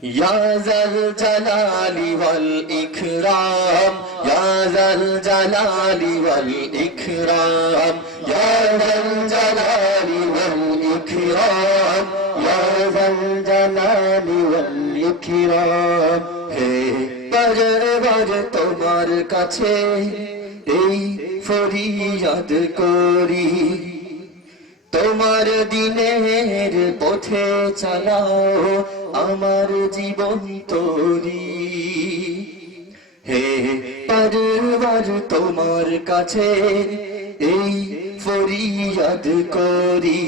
يا ذا الجلال والإكرام يا ذا الجلال والإكرام يا ذا الجلال والإكرام يا ذا الجلال والإكرام হে পরবার তোমার কাছে এই ফরিয়াদ করি তোমার দিনের পথে চালাও আমার জীবন তোরি হে পরবার তোমার কাছে এই ফরিয়াদ করি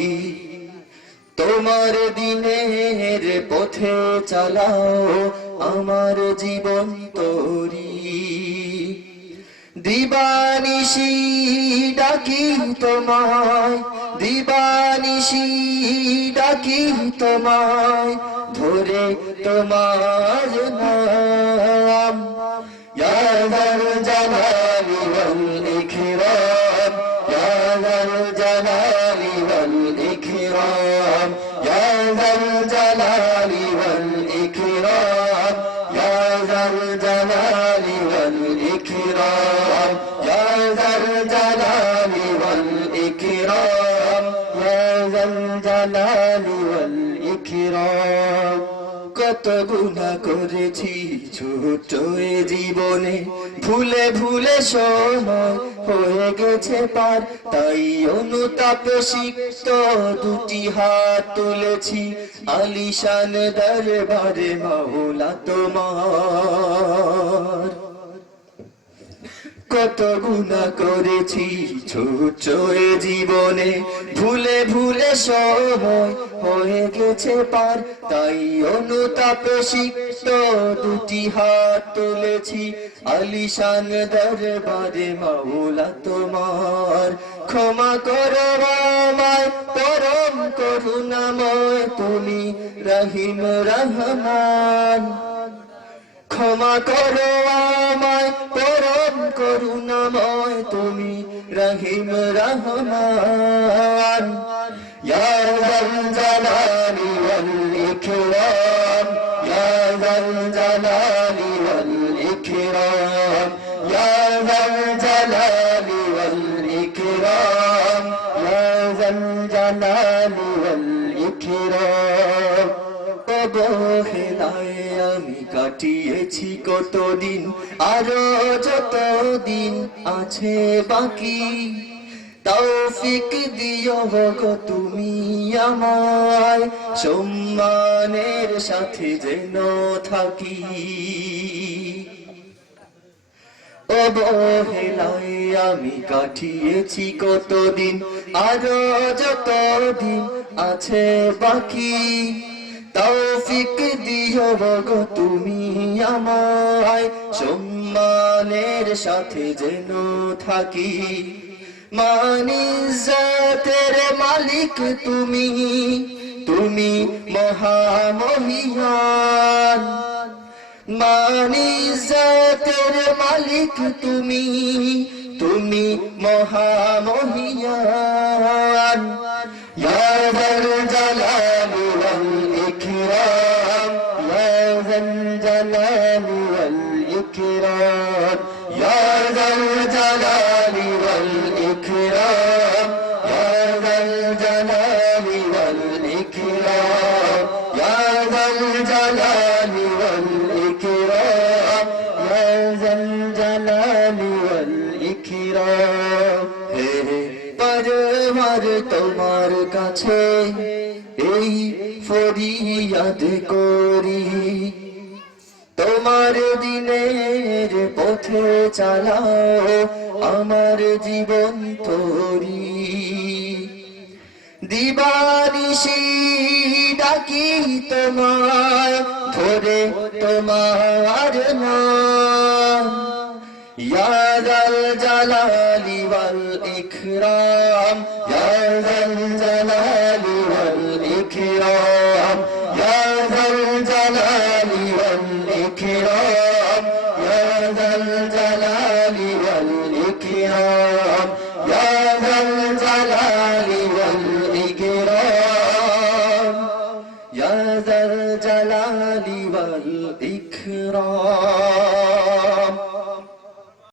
তোমার দিনের পথে চালাও আমার জীবন তোরি দিবানিশি ডাকি তোমায় দিবানিশি ডাকি তোমায় ধরে তোমার নাম ইয়া যাল জালালি ওয়াল ইকরাম ইয়া যাল জালালি ওয়াল ইকরাম ইয়া যাল জালালি ওয়াল ইকরাম ইয়া যাল জালালি ওয়াল ইকরাম ইয়া যাল জালালি ওয়াল ইকরাম ইয়া যাল জালালি ওয়াল ইকরাম কত গুনাহ করেছি ছোট এ জীবনে ভুলে ভুলে সময় হয়ে গেছে পার তাই অনুতাপ সিক্ত দুটি হাত তুলেছি আলিশান দরবারে মাওলা তোমার কত গুনাহ করেছি ছোট এ জীবনে ভুলে ভুলে সময় হয়ে গেছে পার তাই অনুতাপ সিক্ত দুটি হাত তুলেছি আলিশান দরবারে মাওলা তোমার ক্ষমা করো আমায় পরম করুণাময় তুমি রহিম রহমান ক্ষমা করো আমায় পরম করুণাময় তুমি রহিম রহমান ইয়া যাল জালালি ওয়াল ইকরাম ইয়া যাল জালালি ওয়াল ইকরাম ইয়া যাল জালালি ওয়াল ইকরাম ইয়া যাল জালালি ওয়াল ইকরাম অবহেলায় আমি কাটিয়েছি কতদিন আরো যতদিন আছে বাকি তৌফিক দিও গো তুমি আমায় সম্মানের সাথে যেন থাকি অবহেলায় আমি কাটিয়েছি কতদিন আরো যতদিন আছে বাকি তৌফিক দিও গো তুমি আমায় সম্মানের সাথে যেন থাকি মানিজ্জাতের মালিক তুমি তুমি মহামহিয়ান মানিজ্জাতের মালিক তুমি তুমি মহামহিয়ান ইয়া যাল জালালি ওয়াল ইকরাম ইয়া যাল জালালি ওয়াল ইকরাম ইয়া যাল জালালি ওয়াল ইকরাম ইয়া যাল জালালি ওয়াল ইকরাম ইয়া যাল জালালি ওয়াল ইকরাম ইয়া যাল জালালি ওয়াল ইকরাম হে পরবার তোমার কাছে এই ফরিয়াদ করি তোমার দিনের পথে চালাও আমার জীবন তোরি দিবানিশি ডাকি তোমায় ধরে তোমার নাম ইয়া যাল জালালি ওয়াল ইকরাম ইয়া যাল জালালি ওয়াল ইকরাম ইয়া যাল জালালি ওয়াল ইকরাম ইয়া যাল জালালি ওয়াল ইকরাম ইয়া যাল জালালি ওয়াল ইকরাম ইয়া যাল الجلال والإكرام